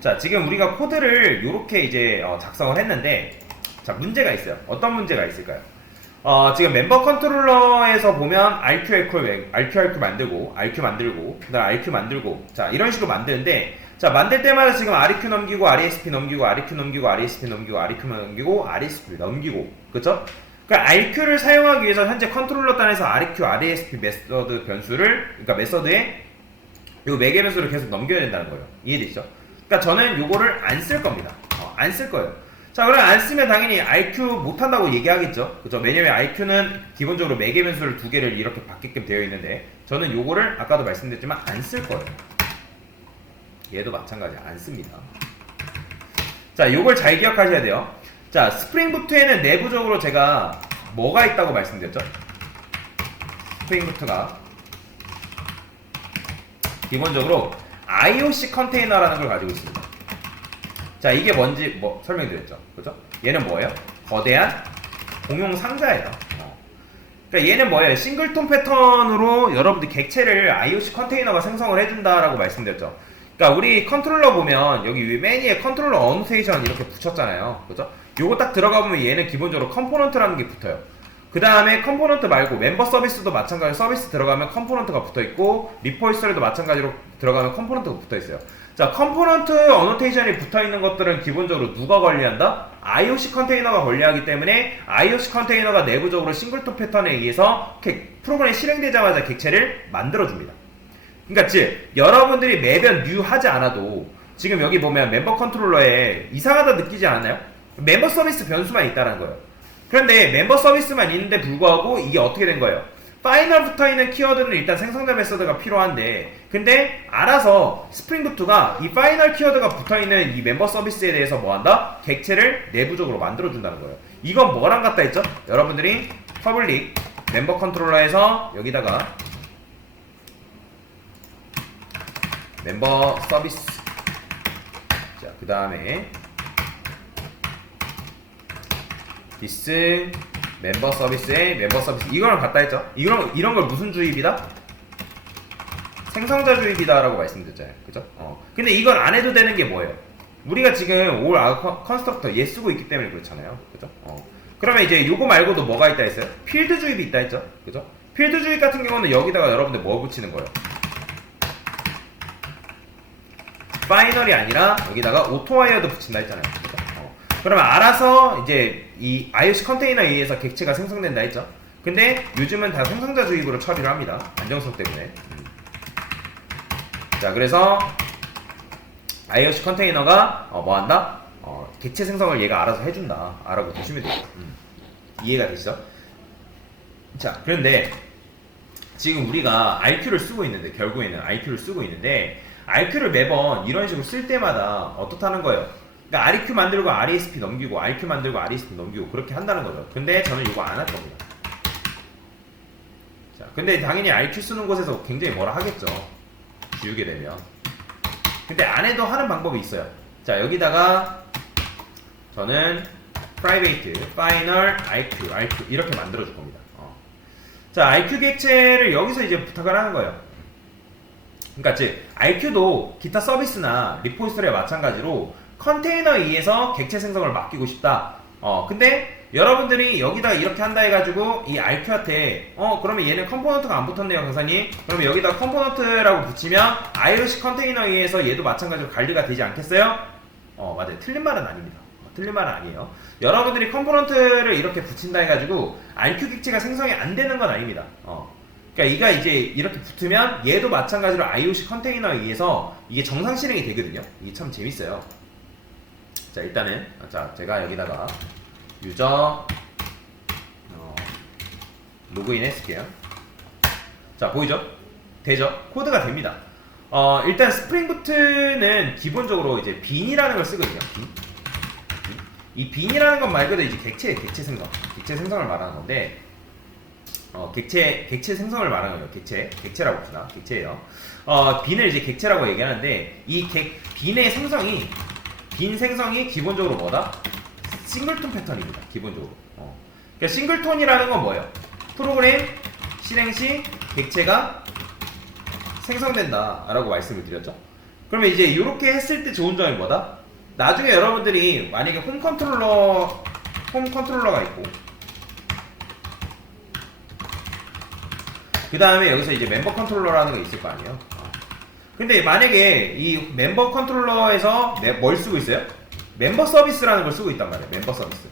자, 지금 우리가 코드를 이렇게 이제 작성을 했는데, 자, 문제가 있어요. 어떤 문제가 있을까요? 지금 멤버 컨트롤러에서 보면 RQ 만들고, RQ 만들고, 그 다음 RQ 만들고, 자, 이런 식으로 만드는데, 자, 만들 때마다 지금 REQ 넘기고, RESP 넘기고, REQ 넘기고, RESP 넘기고, REQ 넘기고, RESP 넘기고, 그쵸? 그러니까 RQ를 사용하기 위해서 현재 컨트롤러 단에서 REQ, RESP 메서드 변수를, 그러니까 메서드에 요 매개 변수를 계속 넘겨야 된다는 거예요. 이해되시죠? 그러니까 저는 요거를 안 쓸 겁니다. 안 쓸 거예요. 자, 그럼 안 쓰면 당연히 RQ 못한다고 얘기하겠죠. 그죠? 왜냐면 RQ는 기본적으로 매개 변수를 두 개를 이렇게 받게끔 되어 있는데, 저는 요거를 아까도 말씀드렸지만 안 쓸 거예요. 얘도 마찬가지 안 씁니다. 자, 요걸 잘 기억하셔야 돼요. 자, 스프링부트에는 내부적으로 제가 뭐가 있다고 말씀드렸죠? 스프링부트가 기본적으로 IOC 컨테이너라는 걸 가지고 있습니다. 자, 이게 뭔지 설명드렸죠. 그죠? 얘는 뭐예요? 거대한 공용 상자예요. 그러니까 얘는 뭐예요? 싱글톤 패턴으로 여러분들 객체를 IOC 컨테이너가 생성을 해준다라고 말씀드렸죠. 그러니까 우리 컨트롤러 보면 여기 맨 위에 컨트롤러 어노테이션 이렇게 붙였잖아요. 그죠? 요거 딱 들어가 보면 얘는 기본적으로 컴포넌트라는 게 붙어요. 그 다음에 컴포넌트 말고 멤버 서비스도 마찬가지로 서비스 들어가면 컴포넌트가 붙어있고, 리포지터리도 마찬가지로 들어가면 컴포넌트가 붙어있어요. 자, 컴포넌트 어노테이션이 붙어있는 것들은 기본적으로 누가 관리한다? IOC 컨테이너가 관리하기 때문에 IOC 컨테이너가 내부적으로 싱글톤 패턴에 의해서 프로그램이 실행되자마자 객체를 만들어줍니다. 그러니까 즉 여러분들이 매번 new 하지 않아도 지금 여기 보면 멤버 컨트롤러에 이상하다 느끼지 않나요? 멤버 서비스 변수만 있다는 거예요. 그런데 멤버 서비스만 있는데 불구하고 이게 어떻게 된 거예요? 파이널 붙어있는 키워드는 일단 생성자 메서드가 필요한데, 근데 알아서 스프링부트가 이 파이널 키워드가 붙어있는 이 멤버 서비스에 대해서 뭐한다? 객체를 내부적으로 만들어준다는 거예요. 이건 뭐랑 같다 했죠? 여러분들이 퍼블릭 멤버 컨트롤러에서 여기다가 멤버 서비스, 자, 그 다음에 디스 멤버 서비스에 멤버 서비스 이거랑 같다 했죠? 이런 걸 무슨 주입이다? 생성자 주입이다 라고 말씀드렸잖아요. 그죠? 근데 이건 안 해도 되는 게 뭐예요? 우리가 지금 all out 컨스트럭터 얘 쓰고 있기 때문에 그렇잖아요. 그죠? 그러면 이제 요거 말고도 뭐가 있다 했어요? 필드 주입이 있다 했죠? 그죠? 필드 주입 같은 경우는 여기다가 여러분들 뭐 붙이는 거예요? 파이널이 아니라 여기다가 오토와이어도 붙인다 했잖아요. 그죠? 그러면 알아서 이제 이 IOC 컨테이너에 의해서 객체가 생성된다 했죠. 근데 요즘은 다 생성자 주입으로 처리를 합니다. 안정성 때문에. 자, 그래서 IOC 컨테이너가 뭐 한다? 객체 생성을 얘가 알아서 해준다 라고 보시면 돼요. 이해가 되시죠? 자, 그런데 지금 우리가 RQ를 쓰고 있는데, 결국에는 RQ를 쓰고 있는데, RQ를 매번 이런 식으로 쓸 때마다 어떻다는 거예요? 그러니까 REQ 만들고 RESP 넘기고, RQ 만들고 RESP 넘기고 그렇게 한다는 거죠. 근데 저는 이거 안 할 겁니다. 자, 근데 당연히 RQ 쓰는 곳에서 굉장히 뭐라 하겠죠. 지우게 되면. 근데 안 해도 하는 방법이 있어요. 자, 여기다가 저는 private, final, RQ 이렇게 만들어 줄 겁니다. 자, RQ 객체를 여기서 이제 부탁을 하는 거예요. 그러니까 즉 RQ도 기타 서비스나 리포지터리와 마찬가지로 컨테이너에 의해서 객체 생성을 맡기고 싶다. 근데 여러분들이 여기다 이렇게 한다 해가지고 이 RQ한테 그러면 얘는 컴포넌트가 안 붙었네요, 강사님. 그러면 여기다 컴포넌트라고 붙이면 IOC 컨테이너에 의해서 얘도 마찬가지로 관리가 되지 않겠어요? 맞아요. 틀린 말은 아닙니다. 틀린 말은 아니에요. 여러분들이 컴포넌트를 이렇게 붙인다 해가지고 RQ 객체가 생성이 안 되는 건 아닙니다. 그러니까 얘가 이제 이렇게 붙으면 얘도 마찬가지로 IOC 컨테이너에 의해서 이게 정상 실행이 되거든요. 이게 참 재밌어요. 자, 일단은 제가 여기다가 유저 로그인 했을게요. 자, 보이죠? 되죠? 코드가 됩니다. 일단 스프링부트는 기본적으로 이제 빈이라는 걸 쓰거든요. 이 빈이라는 건 말 그대로 이제 객체 생성을 말하는 건데, 객체 생성을 말하는 거예요. 객체라고 합시다. 객체예요. 빈을 이제 객체라고 얘기하는데, 이 빈의 생성이 기본적으로 뭐다? 싱글톤 패턴입니다. 기본적으로. 그러니까 싱글톤이라는 건 뭐예요? 프로그램 실행 시 객체가 생성된다 라고 말씀을 드렸죠. 그러면 이제 이렇게 했을 때 좋은 점이 뭐다? 나중에 여러분들이 만약에 홈 컨트롤러가 있고 그 다음에 여기서 이제 멤버 컨트롤러라는 게 있을 거 아니에요. 근데 만약에 이 멤버 컨트롤러에서 뭘 쓰고 있어요? 멤버 서비스라는 걸 쓰고 있단 말이에요. 멤버 서비스.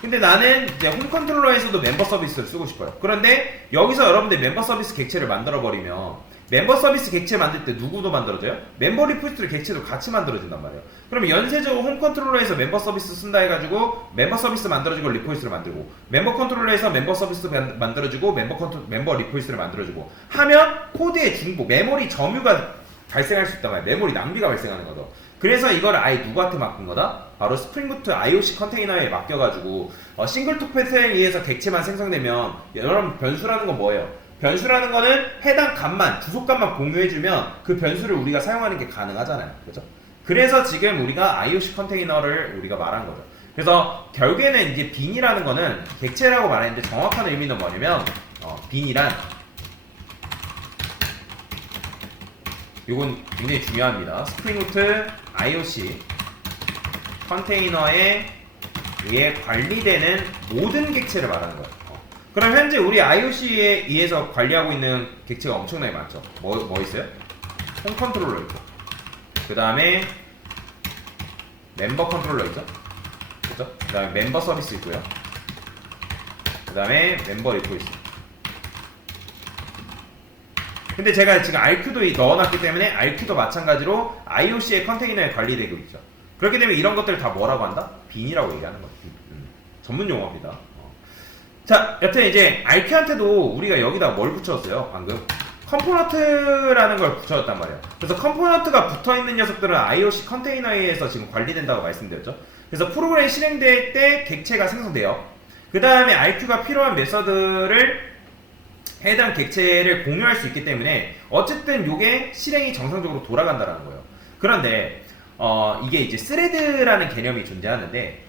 근데 나는 이제 홈 컨트롤러에서도 멤버 서비스를 쓰고 싶어요. 그런데 여기서 여러분들 멤버 서비스 객체를 만들어 버리면 멤버 서비스 객체 만들 때 누구도 만들어져요? 멤버 리포지토리 객체도 같이 만들어진단 말이에요. 그러면 연쇄적으로 홈 컨트롤러에서 멤버 서비스 쓴다 해가지고 멤버 서비스 만들어주고 리포지토리를 만들고 멤버 컨트롤러에서 멤버 서비스 만들어주고 멤버 리포지토리를 만들어주고 하면 코드의 중복, 메모리 점유가 발생할 수 있단 말이에요. 메모리 낭비가 발생하는 거죠. 그래서 이걸 아예 누구한테 맡긴 거다? 바로 스프링부트 IOC 컨테이너에 맡겨가지고 싱글톡 패턴에 의해서 객체만 생성되면 여러분 변수라는 건 뭐예요? 변수라는 거는 해당 값만, 주소값만 공유해주면 그 변수를 우리가 사용하는 게 가능하잖아요. 그죠? 그래서 지금 우리가 IOC 컨테이너를 우리가 말한 거죠. 그래서 결국에는 이제 빈이라는 거는 객체라고 말했는데 정확한 의미는 뭐냐면 빈이란 이건 굉장히 중요합니다. 스프링루트 IOC 컨테이너에 의해 관리되는 모든 객체를 말하는 거예요. 그럼 현재 우리 IOC에 의해서 관리하고 있는 객체가 엄청나게 많죠. 뭐 있어요? 홈 컨트롤러 있고, 그 다음에 멤버 컨트롤러 있죠. 그죠? 그 다음에 멤버 서비스 있고요. 그 다음에 멤버 리포 있어요. 근데 제가 지금 RQ도 넣어놨기 때문에 RQ도 마찬가지로 IOC의 컨테이너에 관리되고 있죠. 그렇기 때문에 이런 것들을 다 뭐라고 한다? 빈이라고 얘기하는 거예요. 전문 용어입니다. 자, 여튼 이제 RQ한테도 우리가 여기다 뭘 붙였어요? 방금 컴포넌트라는 걸 붙여줬단 말이에요. 그래서 컴포넌트가 붙어있는 녀석들은 IOC 컨테이너에 의해서 지금 관리된다고 말씀드렸죠. 그래서 프로그램이 실행될 때 객체가 생성돼요. 그 다음에 RQ가 필요한 메서드를 해당 객체를 공유할 수 있기 때문에 어쨌든 이게 실행이 정상적으로 돌아간다는 거예요. 그런데 이게 이제 스레드라는 개념이 존재하는데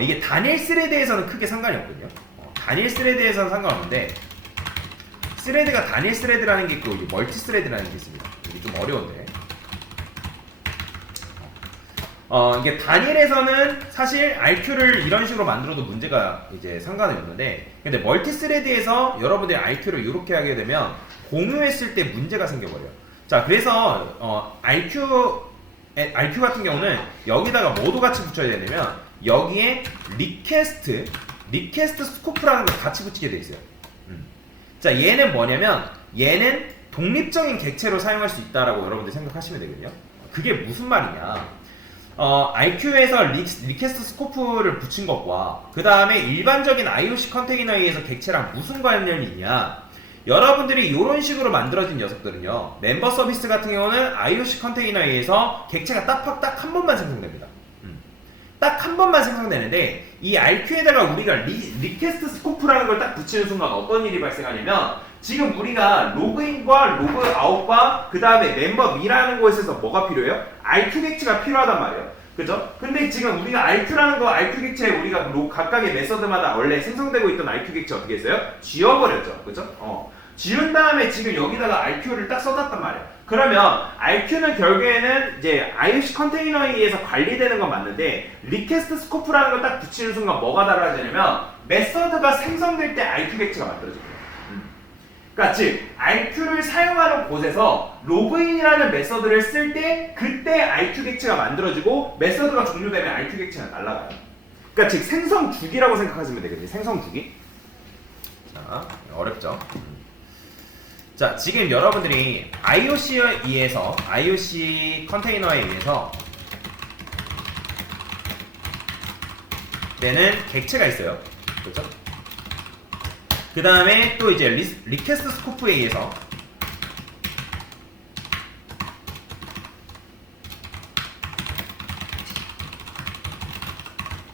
이게 단일 스레드에서는 크게 상관이 없거든요. 단일 스레드에서는 상관없는데 스레드가 단일 스레드라는 게 있고 이게 멀티 스레드라는 게 있습니다. 이게 좀 어려운데 이게 단일에서는 사실 RQ를 이런 식으로 만들어도 문제가 이제 상관이 없는데 근데 멀티 스레드에서 여러분들이 RQ를 이렇게 하게 되면 공유했을 때 문제가 생겨버려요. 자, 그래서 RQ 같은 경우는 여기다가 뭐도 같이 붙여야 되냐면 여기에 리퀘스트 스코프라는 걸 같이 붙이게 돼 있어요. 자, 얘는 뭐냐면 얘는 독립적인 객체로 사용할 수 있다라고 여러분들 생각하시면 되거든요. 그게 무슨 말이냐? RQ에서 리퀘스트 스코프를 붙인 것과 그 다음에 일반적인 IOC 컨테이너에 의해서 객체랑 무슨 관련이 있냐? 여러분들이 이런 식으로 만들어진 녀석들은요, 멤버 서비스 같은 경우는 IOC 컨테이너에 의해서 객체가 딱 한 번만 생성됩니다. 딱 한 번만 생성되는데 이 RQ에다가 우리가 리퀘스트 스코프라는 걸 딱 붙이는 순간 어떤 일이 발생하냐면 지금 우리가 로그인과 로그아웃과 그 다음에 멤버 미라는 곳에서 뭐가 필요해요? RQ 객체가 필요하단 말이에요. 그죠? 근데 지금 우리가 RQ라는 거, RQ 객체 우리가 각각의 메서드마다 원래 생성되고 있던 RQ 객체 어떻게 했어요? 지워버렸죠. 그죠? 지운 다음에 지금 여기다가 RQ를 딱 써놨단 말이에요. 그러면 RQ는 결국에는 이제 IOC 컨테이너에 의해서 관리되는 건 맞는데 리퀘스트 스코프라는 걸 딱 붙이는 순간 뭐가 달라지냐면 메서드가 생성될 때 RQ 객체가 만들어집니다. 그러니까 즉 RQ를 사용하는 곳에서 로그인이라는 메서드를 쓸 때 그때 RQ 객체가 만들어지고 메서드가 종료되면 RQ 객체가 날아가요. 그러니까 즉 생성 주기라고 생각하시면 되겠지. 생성 주기. 자, 어렵죠. 자, 지금 여러분들이 IOC에 의해서 IOC 컨테이너에 의해서 되는 객체가 있어요. 그렇죠? 그 다음에 또 이제 리퀘스트 스코프에 의해서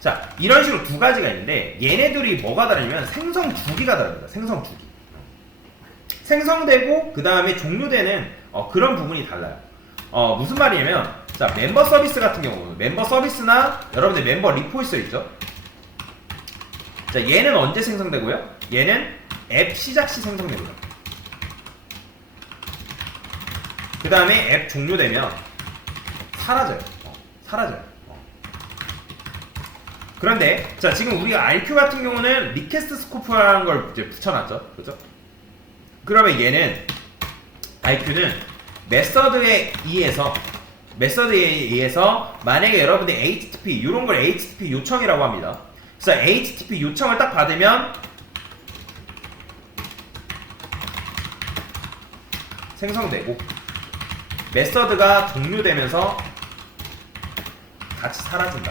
자, 이런 식으로 두 가지가 있는데 얘네들이 뭐가 다르냐면 생성 주기가 다릅니다. 생성 주기. 생성되고 그 다음에 종료되는 그런 부분이 달라요. 무슨 말이냐면 자, 멤버 서비스 같은 경우는 멤버 서비스나 여러분들 멤버 리포지터 있죠? 자, 얘는 언제 생성되고요? 얘는 앱 시작 시 생성됩니다. 그 다음에 앱 종료되면 사라져요. 사라져요. 그런데 자 지금 우리가 RQ 같은 경우는 리퀘스트 스코프라는 걸 이제 붙여놨죠. 그죠? 그러면 얘는 RQ는 메서드에 의해서 만약에 여러분들이 HTTP 이런 걸 HTTP 요청이라고 합니다. 그래서 HTTP 요청을 딱 받으면 생성되고 메서드가 종료되면서 같이 사라진다.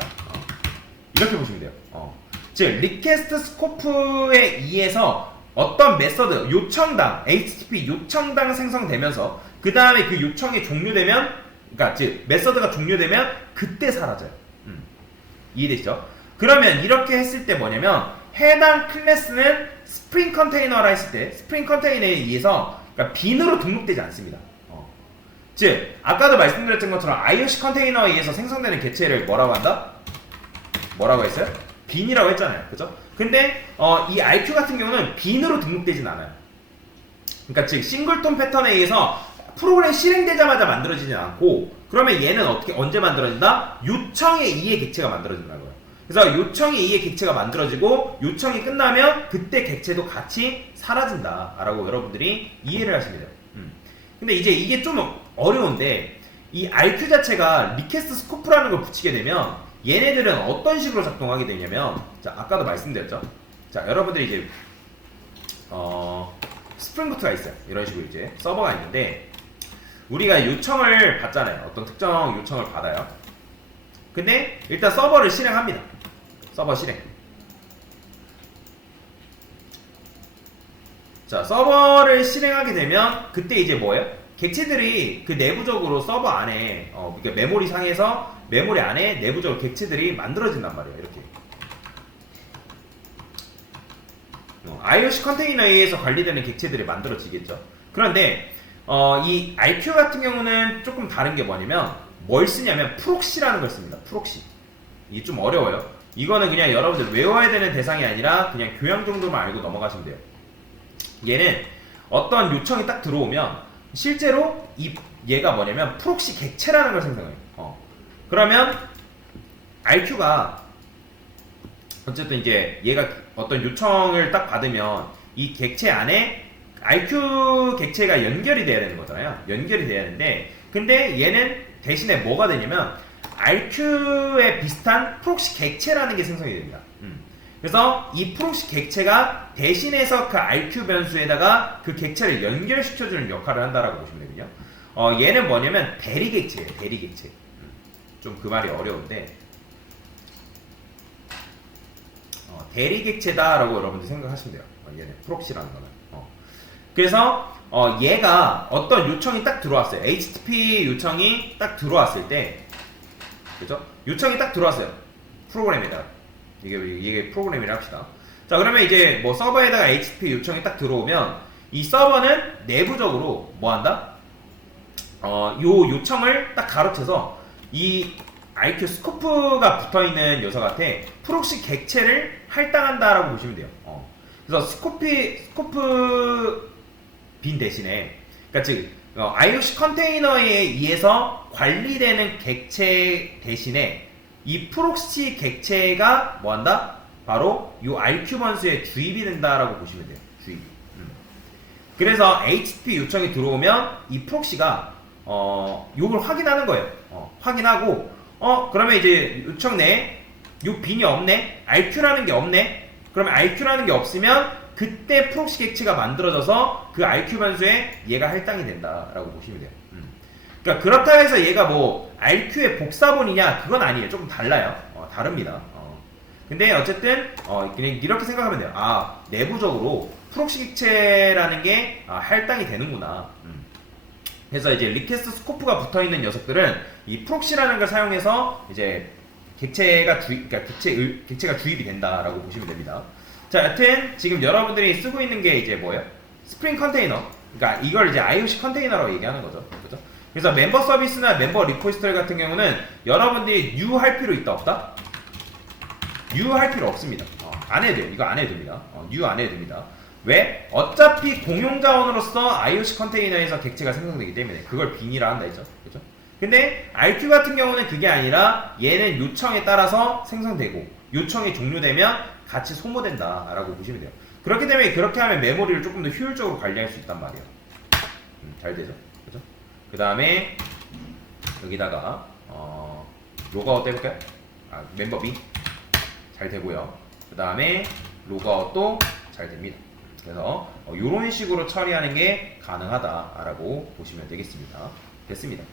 이렇게 보시면 돼요. 즉 리퀘스트 스코프에 의해서 어떤 메서드 요청당 HTTP 요청당 생성되면서 그 다음에 그 요청이 종료되면 그러니까 즉 메서드가 종료되면 그때 사라져요. 이해되시죠? 그러면 이렇게 했을 때 뭐냐면 해당 클래스는 스프링 컨테이너라 했을 때 스프링 컨테이너에 의해서 그러니까 빈으로 등록되지 않습니다. 즉 아까도 말씀드렸던 것처럼 IOC 컨테이너에 의해서 생성되는 객체를 뭐라고 한다? 뭐라고 했어요? 빈이라고 했잖아요. 그죠? 근데 이 RQ 같은 경우는 빈으로 등록되진 않아요. 그러니까 즉 싱글톤 패턴에 의해서 프로그램 실행되자마자 만들어지진 않고 그러면 얘는 어떻게 언제 만들어진다? 요청에 의해 객체가 만들어진다는 거예요. 그래서 요청에 의해 객체가 만들어지고 요청이 끝나면 그때 객체도 같이 사라진다 라고 여러분들이 이해를 하시면 돼요. 근데 이제 이게 좀 어려운데 이 RQ 자체가 리퀘스트 스코프라는 걸 붙이게 되면 얘네들은 어떤 식으로 작동하게 되냐면 자 아까도 말씀드렸죠. 자 여러분들이 이제 스프링 부트가 있어요. 이런 식으로 이제 서버가 있는데 우리가 요청을 받잖아요. 어떤 특정 요청을 받아요. 근데 일단 서버를 실행합니다. 서버 실행. 자 서버를 실행하게 되면 그때 이제 뭐예요? 객체들이 그 내부적으로 서버 안에 그러니까 메모리 상에서 메모리 안에 내부적으로 객체들이 만들어진단 말이에요. 이렇게 IOC 컨테이너에 의해서 관리되는 객체들이 만들어지겠죠. 그런데 이 RQ 같은 경우는 조금 다른 게 뭐냐면 뭘 쓰냐면 프록시라는 걸 씁니다. 프록시. 이게 좀 어려워요. 이거는 그냥 여러분들 외워야 되는 대상이 아니라 그냥 교양 정도만 알고 넘어가시면 돼요. 얘는 어떤 요청이 딱 들어오면 실제로 얘가 뭐냐면 프록시 객체라는 걸 생성해요. 그러면 RQ가 어쨌든 이제 얘가 어떤 요청을 딱 받으면 이 객체 안에 RQ 객체가 연결이 돼야 되는 거잖아요. 연결이 돼야 되는데 근데 얘는 대신에 뭐가 되냐면 RQ에 비슷한 프록시 객체라는 게 생성이 됩니다. 그래서 이 프록시 객체가 대신해서 그 RQ 변수에다가 그 객체를 연결시켜주는 역할을 한다라고 보시면 되거든요. 얘는 뭐냐면 대리 객체예요. 대리 객체. 좀 그 말이 어려운데 대리 객체다라고 여러분들 생각하시면 돼요. 얘는 프록시라는 거는. 그래서 얘가 어떤 요청이 딱 들어왔어요. HTTP 요청이 딱 들어왔을 때, 그죠? 요청이 딱 들어왔어요. 프로그램에다가 이게 프로그램이라 합시다. 자 그러면 이제 뭐 서버에다가 HTTP 요청이 딱 들어오면 이 서버는 내부적으로 뭐 한다? 요 요청을 딱 가로채서 이 RQ 스코프가 붙어있는 녀석한테 프록시 객체를 할당한다라고 보시면 돼요. 그래서 스코프 빈 대신에 그러니까 즉 IOC 컨테이너에 의해서 관리되는 객체 대신에 이 프록시 객체가 뭐한다? 바로 이 RQ 변수에 주입이 된다라고 보시면 돼요. 주입. 그래서 HTTP 요청이 들어오면 이 프록시가 요걸 확인하는 거예요. 확인하고 그러면 이제 요청 내에 요 빈이 없네? RQ라는 게 없네? 그러면 RQ라는 게 없으면 그때 프록시 객체가 만들어져서 그 RQ 변수에 얘가 할당이 된다라고 보시면 돼요. 그러니까 그렇다 해서 얘가 뭐 RQ의 복사본이냐 그건 아니에요. 조금 달라요. 다릅니다. 근데 어쨌든 그냥 이렇게 생각하면 돼요. 아 내부적으로 프록시 객체라는 게 할당이 되는구나. 그래서 이제 리퀘스트 스코프가 붙어있는 녀석들은 이 프록시라는 걸 사용해서 이제 객체가 주입이 된다라고 보시면 됩니다. 자, 여튼 지금 여러분들이 쓰고 있는 게 이제 뭐예요? 스프링 컨테이너. 그러니까 이걸 이제 IOC 컨테이너라고 얘기하는 거죠. 그죠? 그래서 멤버 서비스나 멤버 리포지터리 같은 경우는 여러분들이 new 할 필요 있다 없다? new 할 필요 없습니다. 안 해도 돼요. 이거 안 해도 됩니다. new 안 해도 됩니다. 왜? 어차피 공용 자원으로서 IOC 컨테이너에서 객체가 생성되기 때문에 그걸 빈이라 한다 했죠. 그죠? 근데 RQ 같은 경우는 그게 아니라 얘는 요청에 따라서 생성되고 요청이 종료되면 같이 소모된다 라고 보시면 돼요. 그렇기 때문에 그렇게 하면 메모리를 조금 더 효율적으로 관리할 수 있단 말이에요. 잘 되죠? 그죠? 그 다음에 여기다가 로그아웃 해볼까요? 멤버 B 잘 되고요. 그 다음에 로그아웃도 잘 됩니다. 그래서 이런 식으로 처리하는 게 가능하다라고 보시면 되겠습니다. 됐습니다.